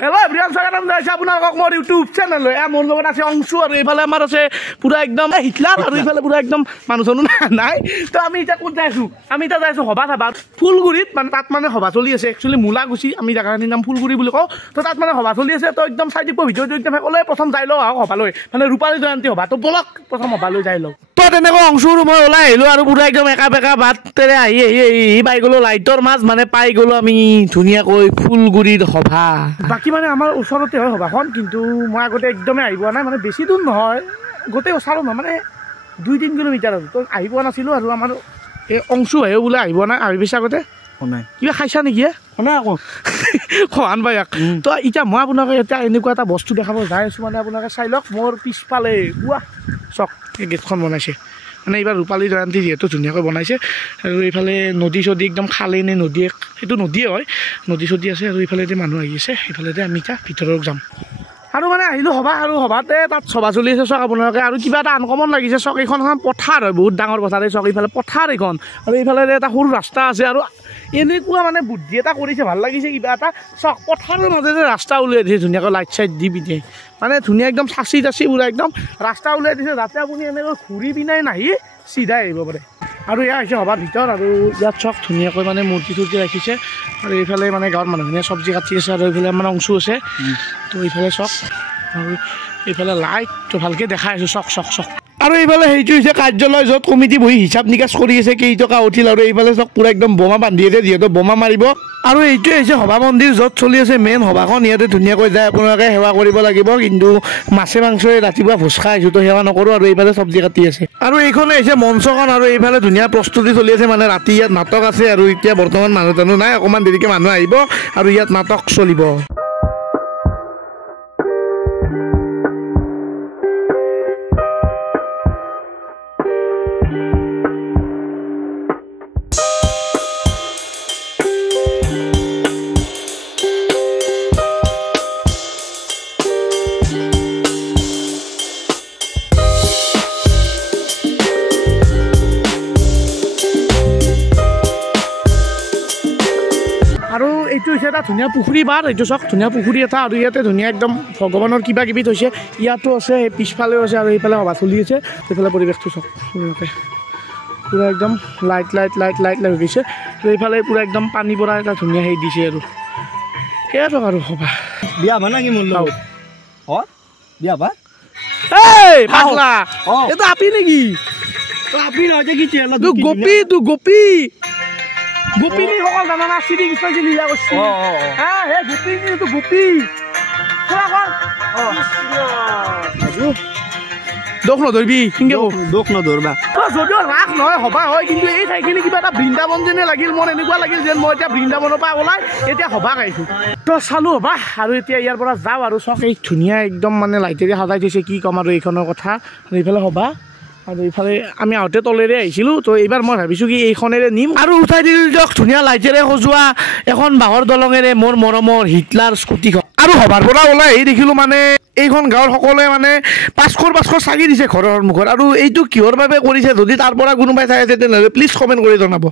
Hello' everyone স্বাগতম জনাইছোঁ আপোনালোকক মোৰ ইউটিউব চেনেললৈ। মোৰ লগত আছে অংশু আৰু এইফালে আমাৰ আছে পুৰা একদম হিটলাৰ আৰু এইফালে পুৰা একদম মানুহ চানুহ নাই। তো আমি এতিয়া ক'ত যাই আছোঁ? আমি এতিয়া যাই আছোঁ সভা ফুলগুৰিত, মানে তাত মানে সভা চলি আছে। একচুৱেলি মূলাগুচি আমি জেগাখিনিৰ নাম ফুলগুৰি বুলি কওঁ। তো তাত মানে সভা চলি আছে। তো একদম চাই দিব ভিডিঅ'টো একদম সকলোৱে প্ৰথম যাই লওঁ আহক সভালৈ, মানে ৰূপালী জয়ন্তী সভা। তো বলক প্ৰথম সভালৈ যাই লওঁ। তো তেনেকৈ অংশুৰ মই ওলাই আহিলোঁ আৰু পুৰা একদম একা বেকা বাটেৰে আহি পাই গ'লোঁ লাইটৰ মাছ, মানে পাই গ'লোঁ আমি ধুনীয়াকৈ ফুলগুৰিৰ সভা। বাকী মানে আমাৰ ওচৰতে হয় সভাখন, কিন্তু মই আগতে একদমেই আহি পোৱা নাই। মানে বেছি দূৰ নহয়, গোটেই ওচৰত নহয়, মানে 2-3 কিলোমিটাৰ আৰু। তো আহি পোৱা নাছিলোঁ আৰু আমাৰ এই অংশু ভাইও বোলে আহি পোৱা নাই। আহি পিছে আগতে নাই কিবা খাইছা নেকি? শুনা আকৌ খোৱান বাই। তো এতিয়া মই আপোনালোকে এতিয়া এনেকুৱা এটা বস্তু দেখাব যাই আছোঁ, মানে আপোনালোকে চাই লওক। মোৰ পিছফালে পুৱা চক এই গেটখন বনাইছে, মানে এইবাৰ ৰূপালী জয়ন্তী যিহেতু ধুনীয়াকৈ বনাইছে। আৰু এইফালে নদী চদী একদম খালে নে নদীয়ে, সেইটো নদীয়ে হয়, নদী চদী আছে। আৰু এইফালেদি মানুহ আহি আছে, এইফালেদি আমি এতিয়া ভিতৰত যাম। আৰু মানে আহিলোঁ সভা, আৰু সভাতে তাত সভা চলি আছে চক আপোনালোকে। আৰু কিবা এটা আনকমন লাগিছে চক, এইখন পথাৰ হয়, বহুত ডাঙৰ পথাৰ এই চক। এইফালে পথাৰ এইখন, আৰু এইফালে এটা সৰু ৰাস্তা আছে। আৰু এনেকুৱা মানে বুদ্ধি এটা কৰিছে, ভাল লাগিছে কিবা এটা চক। পথাৰৰ মাজেৰে ৰাস্তা উলিয়াই দিছে ধুনীয়াকৈ, লাইট চাইট দি পিনে, মানে ধুনীয়া একদম চাচি তাচি উলিয়াই একদম ৰাস্তা উলিয়াই দিছে, যাতে আপুনি এনেকৈ ঘূৰি পিনাই নাহি চিধাই আহিব পাৰে। আৰু এয়া হৈছে সভাৰ ভিতৰ, আৰু ইয়াত চক ধুনীয়াকৈ মানে মূৰ্তি চূৰ্তি ৰাখিছে। আৰু এইফালে মানে গাঁৱৰ মানুহখিনিয়ে চব্জি কাটি আছে, আৰু এইফালে আমাৰ অংশু আছে। তো এইফালে চক, আৰু এইফালে লাইট, তো ভালকৈ দেখাই আছোঁ চক চক চক। আৰু এইফালে সেইটো হৈছে কাৰ্যালয়, য'ত কমিটি বহি হিচাপ নিকাচ কৰি আছে কেইটকা উঠিল। আৰু এইফালে চক পুৰা একদম বোমা বান্ধি আছে, যিহেতু বোমা মাৰিব। আৰু এইটোৱে হৈছে সভা মন্দিৰ, য'ত চলি আছে মেইন সভাখন। ইয়াতে ধুনীয়াকৈ যায় আপোনালোকে সেৱা কৰিব লাগিব, কিন্তু মাছে মাংসই ৰাতিপুৱা ভোজ খাই আহিছোঁ, তো সেৱা নকৰোঁ। আৰু এইফালে চব্জি কাটি আছে। আৰু এইখনে হৈছে মঞ্চখন, আৰু এইফালে ধুনীয়া প্ৰস্তুতি চলি আছে, মানে ৰাতি ইয়াত নাটক আছে। আৰু এতিয়া বৰ্তমান মানুহ চানুহ নাই, অকণমান দেৰিকৈ মানুহ আহিব আৰু ইয়াত নাটক চলিব। আৰু এইটো হৈছে এটা ধুনীয়া পুখুৰী বাৰ, এইটো চক ধুনীয়া পুখুৰী এটা। আৰু ইয়াতে ধুনীয়া একদম ভগৱানৰ কিবা কিবি থৈছে, ইয়াতো আছে, পিছফালেও আছে। আৰু এইফালে সভা চলি আছে, এইফালে পৰিৱেশটো চক ধুনীয়াকৈ পুৰা একদম light light light light light গৈছে। আৰু এইফালে পুৰা একদম পানী পৰা এটা ধুনীয়া হেৰি দিছে। আৰু সেয়া চক আৰু সভা বিয়া ভা নাকি মোৰ লগত বিয়া ভা এই পাগলা, এইটো আপি নেকি? আপি নহয় যে কি তোৰ গোপী, তোৰ গোপী গোপিনী সকল জানা না? শ্ৰী কৃষ্ণ যে লীলা কৰিছে, হা হে গোপিনী, এইটো গোপী। দুখ নধৰিবি, দুখ নধৰবা। যদিও ৰাস নহয় সভা হয়, কিন্তু এই ঠাইখিনি কিবা এটা বৃন্দাবন যেনে লাগিল। মোৰ এনেকুৱা লাগিল যেন মই এতিয়া বৃন্দাবনৰ পৰা ওলাই এতিয়া সভা গাইছোঁ। তো চালোঁ সভা, আৰু এতিয়া ইয়াৰ পৰা যাওঁ। আৰু চক এই ধুনীয়া একদম মানে লাইটেৰে সজাই থৈছে, কি ক'ম আৰু এইখনৰ কথা। আৰু এইফালে সভা, আৰু এইফালে আমি আহোঁতে তলেৰে আহিছিলোঁ। তো এইবাৰ মই ভাবিছোঁ কি এইখনেৰে নিম, আৰু উঠাই দিলোঁ দিয়ক ধুনীয়া লাইটেৰে সজোৱা এখন বাঁহৰ দলঙেৰে মোৰ মৰমৰ হিটলাৰ স্কুটিখন। আৰু সভাৰ পৰা ওলাই আহি দেখিলোঁ মানে এইখন গাঁৱৰ সকলোৱে মানে 500 চাকি দিছে ঘৰৰ মুখত। আৰু এইটো কিহৰ বাবে কৰিছে, যদি তাৰ পৰা কোনোবাই চাই আছে তেনেহ'লে প্লিজ কমেণ্ট কৰি জনাব।